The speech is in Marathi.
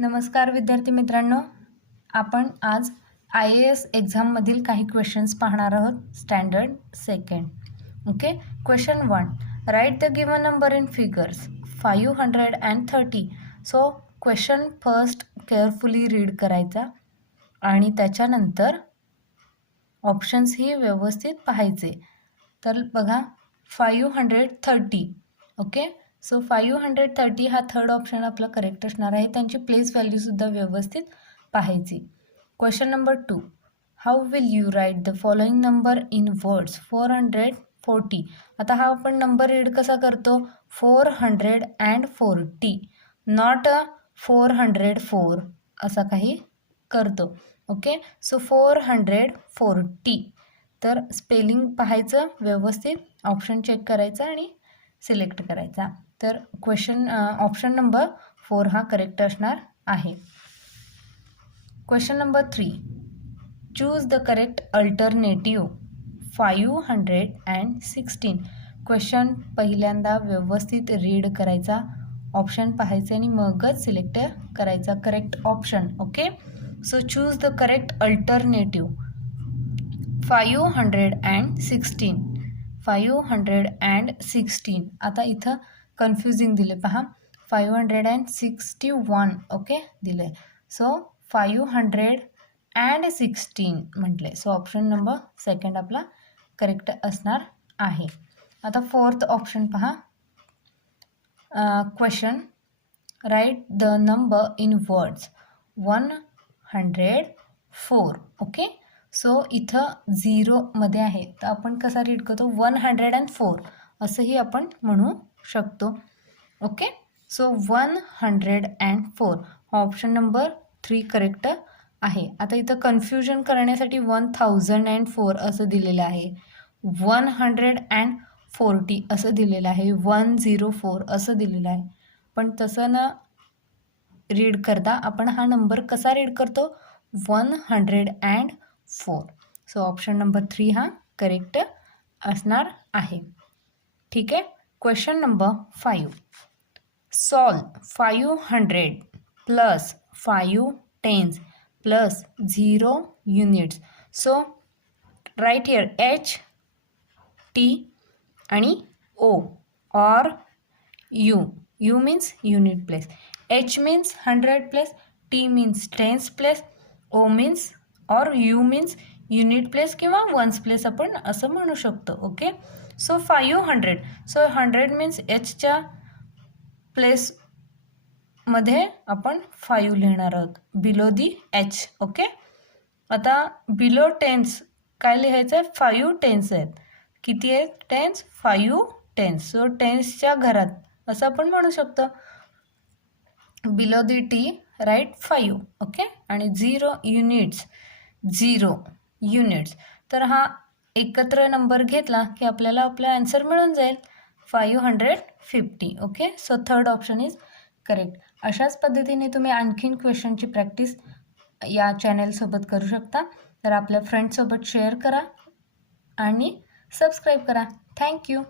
नमस्कार विद्यार्थी मित्रांनो, आपण आज IAS एक्झाममधील काही क्वेश्चन्स पाहणार आहोत. Standard second. Okay. Question 1. Write the given number in figures 530. So question first carefully read करायचा आणि त्याच्यानंतर ऑप्शन्सही व्यवस्थित पाहायचे. तर बघा 530. ओके. सो 530 हा थर्ड ऑप्शन आपला करेक्ट असणार आहे. त्यांची प्लेस व्हॅल्यूसुद्धा व्यवस्थित पाहायची. Question number 2. How will you write the following number in words 440. आता हा आपण नंबर रीड कसा करतो? 440, नॉट 404 असा काही करतो. ओके. सो 440. तर स्पेलिंग पाहायचं व्यवस्थित, ऑप्शन चेक करायचा आणि सिलेक्ट करायचा. तर ऑप्शन नंबर 4 हा करेक्ट असणार आहे. Question number 3. Choose the correct alternative 516. Question पहिल्यांदा व्यवस्थित रीड करायचा, ऑप्शन पाहायचे आणि मगच सिलेक्ट करायचा correct option. Okay. So choose the correct alternative 516. 516. आता इथं कन्फ्युजिंग दिले पहा. 561 ओके दिले. सो 516 म्हटले. सो ऑप्शन नंबर सेकंड आपला करेक्ट असणार आहे. आता फोर्थ ऑप्शन पहा. Question write the number in words 104. Okay. So इथं 0मध्ये आहे, तर आपण कसा रीड करतो? 104 असंही आपण म्हणू शकतो. ओके. सो 104 हा ऑप्शन नंबर 3 करेक्ट आहे. आता इथं कन्फ्युजन करण्यासाठी 1004 असं दिलेलं आहे, 140 असं दिलेलं आहे, 104 असं दिलेलं आहे. पण तसं न रीड करता आपण हा नंबर कसा रीड करतो? 104. सो ऑप्शन नंबर 3 हा करेक्ट असणार आहे. ठीक आहे. Question number 5. Solve 500 plus 5 tens plus 0 units. So right here H, T आणि O or U. U means unit place. H means 100 place, T means tens place, O means or U means unit place किंवा ones place आपण असं म्हणू शकतो. ओके. सो 500. सो 100 मीन्स Hच्या प्लेसमध्ये आपण 5 लिहिणार आहोत बिलो दी H. ओके. आता बिलो टेन्स काय लिहायचं आहे? 5 टेन्स आहेत. किती आहेत टेन्स? 5 टेन्स. सो टेन्सच्या घरात असं आपण म्हणू शकतो. Below the T write 5. Okay. आणि 0 युनिट्स. 0 युनिट्स. तर हा एकत्र नंबर घेतला की आपल्याला आपला आन्सर मिळून जाईल 550. Okay. So third option is correct. अशाच पद्धतीने तुम्ही आणखीन क्वेश्चनची प्रॅक्टिस या चॅनेलसोबत करू शकता. तर आपल्या फ्रेंड्ससोबत शेअर करा आणि सबस्क्राईब करा. थँक्यू.